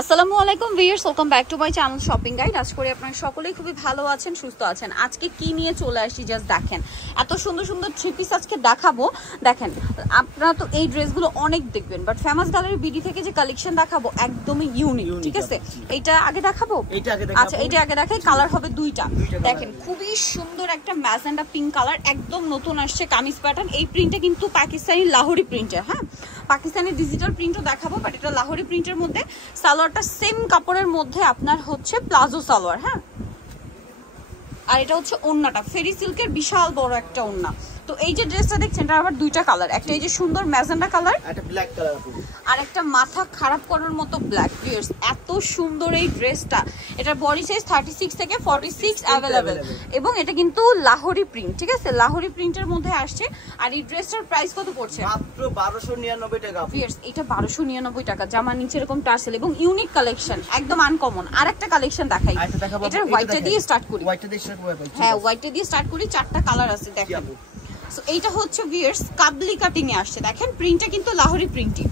আসসালামু আলাইকুম viewers, welcome back to my channel shopping guide. আশা করি আপনারা সকলেই খুবই ভালো আছেন, সুস্থ আছেন। আজকে কি নিয়ে চলে আসছি জাস্ট দেখেন, এত সুন্দর সুন্দর থ্রি পিস আজকে দেখাবো। দেখেন আপনারা তো এই ড্রেসগুলো অনেক দেখবেন, বাট ফেমাস গ্যালারি বিডি থেকে যে কালেকশন দেখাবো একদমই ইউনিক, ঠিক আছে? এইটা আগে দেখাবো, আচ্ছা এইটা আগে দেখাই। কালার হবে দুইটা। দেখেন খুবই সুন্দর একটা ম্যাজেন্ডা পিঙ্ক কালার, একদম নতুন আসছে কামিজ প্যাটার্ন। এই প্রিন্টটা কিন্তু পাকিস্তানি লাহোরি প্রিন্টের, হ্যাঁ পাকিস্তানি ডিজিটাল প্রিন্টও দেখাবো, বাট এটা লাহোরি প্রিন্টের মধ্যে। সালোয়ারটা সেম কাপড়ের মধ্যে আপনার হচ্ছে প্লাজো সালোয়ার, হ্যাঁ। আর এটা হচ্ছে ওড়নাটা ফেরি সিল্কের বিশাল বড় একটা ওড়না। তো এই যে ড্রেসটা দেখছেন এটা আবার দুইটা কালার, একটা এই যে সুন্দর ম্যাজেন্ডা কালার, একটা ব্ল্যাক কালার, আর একটা মাথা খারাপ করার মতো ব্ল্যাক। ভিউয়ার্স এত সুন্দর এই ড্রেসটা, এটা বডি সাইজ 36 থেকে 46 अवेलेबल, এবং এটা কিন্তু লাহোরি প্রিন্ট, ঠিক আছে? লাহোরি প্রিন্টের মধ্যে আসছে। আর এই ড্রেসটার প্রাইস কত পড়ছে? মাত্র 1299 টাকা। ভিউয়ার্স এটা 1299 টাকা। জামার নিচে এরকম টার্সেল এবং ইউনিক কালেকশন, একদম আনকমন। আরেকটা কালেকশন দেখাই, এটার হোয়াইটটা দিয়ে স্টার্ট করি। হ্যাঁ হোয়াইটটা দিয়ে স্টার্ট করি, চারটা কালার আছে দেখেন। সো এইটা হচ্ছে ভিউয়ার্স কাবলি কাটিং এ আসছে, দেখেন প্রিন্টটা কিন্তু লাহোরি প্রিন্টই,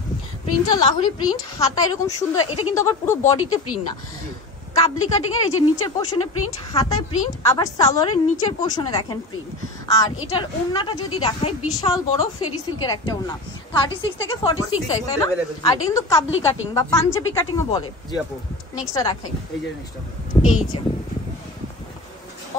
প্রিন্টটা লাহোরি প্রিন্ট, হাতা এরকম সুন্দর। এটা কিন্তু আবার পুরো বডিতে প্রিন্ট না, কাবলি কাটিং এর এই যে নিচের পোরশনে প্রিন্ট, হাতায় প্রিন্ট, আবার সালোয়ারের নিচের পোরশনে দেখেন প্রিন্ট। আর এটার ওড়নাটা যদি দেখাই, বিশাল বড় ফেরি সিল্কের একটা ওড়না, 36 থেকে 46 সাইজ, তাই না? আর এটা কিন্তু কাবলি কাটিং বা পাঞ্জাবি কাটিংও বলে। জি আপু নেক্সটটা দেখাই, এই যে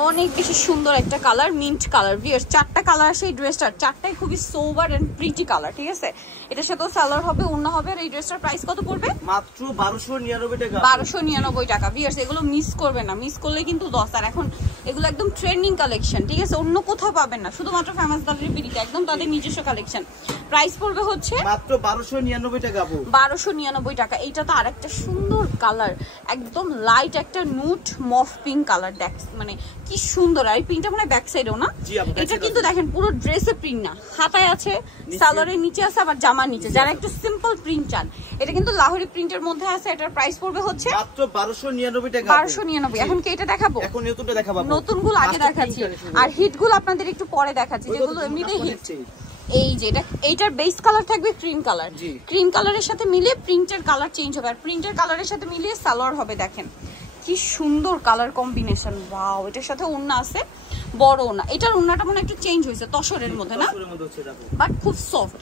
অনেক বেশি সুন্দর একটা কালার, মিন্ট কালার। ভিউয়ার্স চারটা কালার আসে এই ড্রেসটার, চারটাই খুবই সোবার এন্ড প্রিটি কালার, ঠিক আছে? এটার সাথেও সালোয়ার হবে, ওড়না হবে। আর এই ড্রেসটার প্রাইস কত পড়বে? মাত্র 1299 টাকা। 1299 টাকা। ভিউয়ার্স এগুলো মিস করবেন না, মিস করলে কিন্তু লস। আর এখন এগুলো একদম ট্রেন্ডিং কালেকশন, ঠিক আছে? অন্য কোথাও পাবেন না, শুধুমাত্র ফেমাস গ্যালারি বিডিতে, একদম তাদের নিজস্ব কালেকশন। প্রাইস পড়বে হচ্ছে মাত্র 1299 টাকা। 1299 টাকা। এইটা তো আরেকটা সুন্দর কালার, একদম লাইট একটা নুট মফ পিঙ্ক কালার। দেখ মানে কি সুন্দর। আর এই প্রিন্টটা মানে ব্যাক সাইডেও না, এটা কিন্তু দেখেন পুরো ড্রেসে প্রিন্ট না, হাতায় আছে, সালোয়ারের নিচে আছে, আবার জামার নিচে। যারা একটু সিম্পল প্রিন্ট চান, এটা কিন্তু লাহোরি প্রিন্টের মধ্যে আছে। এটার প্রাইস পড়বে হচ্ছে মাত্র 1299 টাকা। 1299। এখন কি এটা দেখাবো? এখন নতুনটা দেখাবো, নতুনগুলো আগে দেখাচ্ছি, আর হিটগুলো আপনাদের একটু পরে দেখাচ্ছি, যেগুলো এমনিতেই হিট। এই যে এইটার বেস কালার থাকবে ক্রিম কালার, ক্রিম কালারের সাথে মিলিয়ে প্রিন্টের কালার চেঞ্জ হবে, আর প্রিন্টের কালারের সাথে মিলিয়ে সালোয়ার হবে। দেখেন কি সুন্দর কালার কম্বিনেশন, ওয়াও। এটার সাথে ওড়না আছে, বড় ওড়না। এটার ওড়নাটা মনে একটু চেঞ্জ হয়েছে, তসরের মধ্যে না, বাট খুব সফট,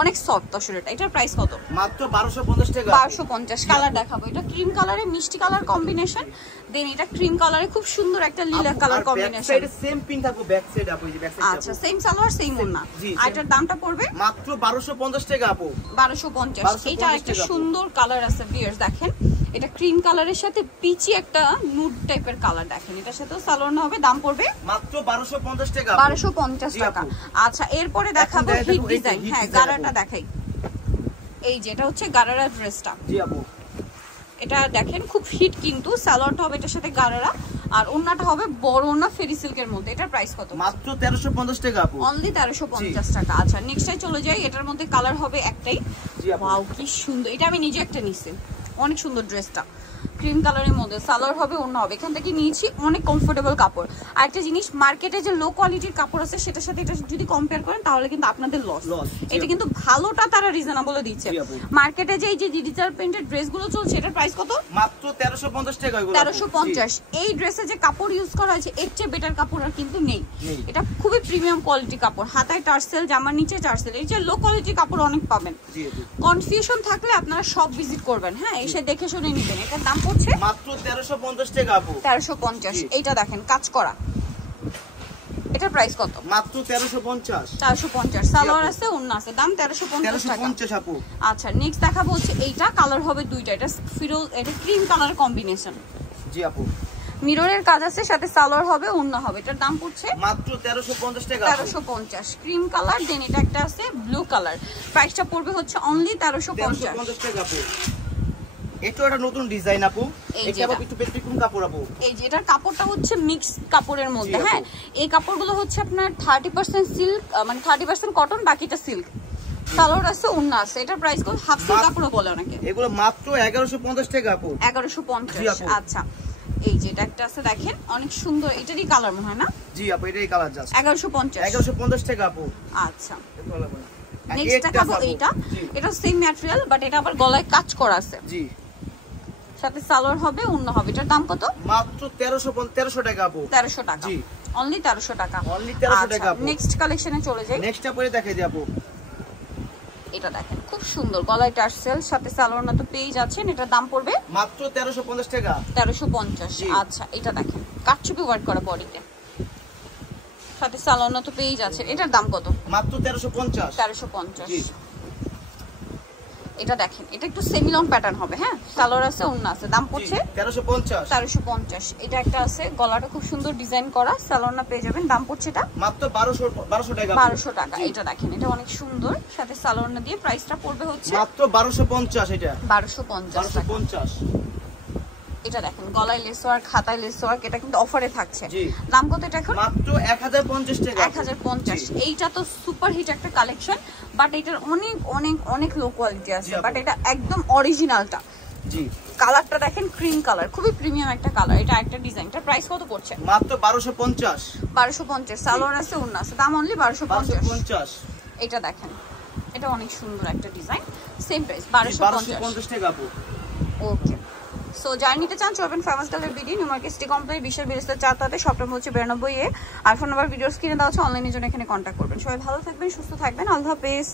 অনেক সফট তসরেরটা। এটার প্রাইস কত? মাত্র 1250 টাকা। 1250। কালার দেখাবো, এটা ক্রিম কালারে মিষ্টি কালার কম্বিনেশন, দেন এটা ক্রিম কালারে খুব সুন্দর একটা লিলা কালার কম্বিনেশন। এটা সেম পিন থাকবে ব্যাক সাইড আপু, এই যে ব্যাক সাইড। আচ্ছা সেম সালোয়ার সেম ওড়না। আর এটার দামটা পড়বে মাত্র 1250 টাকা আপু। 1250। এটা একটা সুন্দর কালার আছে ভিউয়ার্স, দেখেন এটা ক্রিম কালারের সাথে পিচি একটা নুড টাইপের কালার। দেখেন এটার সাথে সালোয়ার না হবে, দাম পড়বে মাত্র 1250 টাকা। 1250 টাকা। আচ্ছা এরপরে দেখাবো হিট ডিজাইন। হ্যাঁ গারাটা দেখাই, এই যে এটা হচ্ছে গারারা ড্রেসটা। জি আপু এটা দেখেন খুব হিট, কিন্তু সালোয়ারটা হবে এটার সাথে গারারা, আর ওড়নাটা হবে বড় ওড়না ফেরি সিল্কের মধ্যে। এটার প্রাইস কত? মাত্র 1350 টাকা আপু। অনলি 1350 টাকা। আচ্ছা নেক্সটে চলে যাই, এটার মধ্যে কালার হবে একটাই। ওয়াও কি সুন্দর, এটা আমি নিজে একটা নিছি, অনেক সুন্দর ড্রেসটা, ক্রিম কালারের মধ্যে, সালোয়ার হবে, ওড়না হবে। এখান থেকে নিয়েছি, অনেক কমফোর্টেবল কাপড়। আর একটা জিনিস, মার্কেটে যে লো কোয়ালিটির কাপড় আছে সেটার সাথে এটা যদি কম্পেয়ার করেন তাহলে কিন্তু আপনাদের লস। এটা কিন্তু ভালোটা তারা রিজনেবলে দিচ্ছে। মার্কেটে যে এই যে ডিজিটাল প্রিন্টেড ড্রেসগুলো চলছে, এটার প্রাইস কত? মাত্র 1350 টাকা। 1350। এই ড্রেসে যে কাপড় ইউজ করা হয়েছে এর চেয়ে বেটার কাপড় আর কিন্তু নেই। এটা খুবই প্রিমিয়াম কোয়ালিটি কাপড়, হাতায় টার্সেল, জামার নিচে টার্সেল। এই যে লো কোয়ালিটির কাপড় অনেক পাবেন। কনফিউশন থাকলে আপনারা সব ভিজিট করবেন, হ্যাঁ এসে দেখে শুনে নেবেন। এটার দাম পড়ছে মাত্র 1350 টাকা আপু। 1350। এইটা দেখেন কাজ করা, এটার প্রাইস কত? মাত্র 1350। 1350। সালোয়ার আছে, ওড়না আছে, দাম 1350 টাকা। 1350 আপু। আচ্ছা নেক্সট দেখাবো হচ্ছে এইটা, কালার হবে দুইটা, এটা ফিরোজ, এটা ক্রিম কালার কম্বিনেশন। জি আপু মিররের কাজ আছে, সাথে সালোয়ার হবে, ওড়না হবে। এটার দাম পড়ছে মাত্র 1350 টাকা। 1350। ক্রিম কালার, দেন এটা একটা আছে ব্লু কালার। প্রাইসটা পড়বে হচ্ছে অনলি 1350 টাকা আপু। এটা একটা নতুন ডিজাইন আপু, এটা আবার একটু ব্যতিক্রম কাপড় আপু। এই যে এটার কাপড়টা হচ্ছে মিক্স কাপড়ের মধ্যে, হ্যাঁ এই কাপড়গুলো হচ্ছে আপনার 30% সিল্ক, মানে 30% কটন, বাকিটা সিল্ক। সালোয়ার আছে, ওড়না আছে। এটার প্রাইস কত? হাফ সিল্ক কাপড়ও বলে অনেকে। এগুলো মাত্র 1150 টাকা আপু। 1150। আচ্ছা এই যে এটা একটা আছে দেখেন, অনেক সুন্দর, এটারই কালার মনে হয় না? জি আপু এটারই কালার। জাস্ট 1150 টাকা আপু। আচ্ছা নেক্সট দেখাবো এইটা, এটা সেম ম্যাটেরিয়াল বাট এটা আবার গলায় কাজ করা আছে। জি সাথে সালোয়ার হবে, ওড়না হবে। এটার দাম কত? মাত্র 1300 টাকা আপু। 1300 টাকা। জি অনলি 1300 টাকা। অনলি 1300 টাকা আপু। নেক্সট কালেকশনে চলে যাই। নেক্সটটা পরে দেখাই দিই আপু। এটা দেখেন খুব সুন্দর গলায় টার্সেল, সাথে সালোয়ার না তো পেয়ে যাচ্ছেন। এটার দাম পড়বে মাত্র 1350 টাকা। 1350। আচ্ছা এটা দেখেন কাটচুপি ওয়ার্ক করা বডিতে, সাথে সালোয়ার না তো পেয়ে যাচ্ছেন। এটার দাম কত? মাত্র 1350। 1350। এটা দেখেন এটা একটু সেমি লং প্যাটার্ন হবে। হ্যাঁ সালোয়ার আছে, ওড়না আছে। দাম পড়ছে 1350। 1350। এটা একটা আছে গলাটা খুব সুন্দর ডিজাইন করা, সালোয়ার না পেয়ে যাবেন। দাম পড়ছে এটা মাত্র 1200 টাকা। 1200 টাকা। এটা দেখেন এটা অনেক সুন্দর, সাথে সালোয়ার না দিয়ে প্রাইসটা পড়বে হচ্ছে মাত্র 1250। এটা 1250। এটা দেখেন গলায় লেস ওয়ার্ক, হাতায় লেস ওয়ার্ক, এটা কিন্তু অফারে থাকছে। দাম কত এটা এখন? মাত্র 1050 টাকা। 1050। এইটা তো সুপার হিট একটা কালেকশন, বাট এটার অনেক অনেক অনেক লো কোয়ালিটি আছে, বাট এটা একদম অরিজিনালটা। জি কালারটা দেখেন ক্রিম কালার, খুবই প্রিমিয়াম একটা কালার। এটা একটা ডিজাইনটা প্রাইস কত পড়ছে? মাত্র 1250। 1250। সালোয়ার আছে, ওড়না আছে। দাম অনলি 1250। 1250। এটা দেখেন এটা অনেক সুন্দর একটা ডিজাইন, সেম প্রাইস 1250 টাকা আপু। ওকে। সো যারা নিতে চান চলবেন famous colour BD, new market city complex, বিশাল বিরেস্তার 4 শপটা হচ্ছে 92 এ। আর ফোন নাম্বার ভিডিওস কিনে দেওয়া হচ্ছে, অনলাইনের জন্য এখানে কন্ট্যাক্ট করবেন। সবাই ভালো থাকবেন, সুস্থ থাকবেন, আল্লাহ হাফেজ।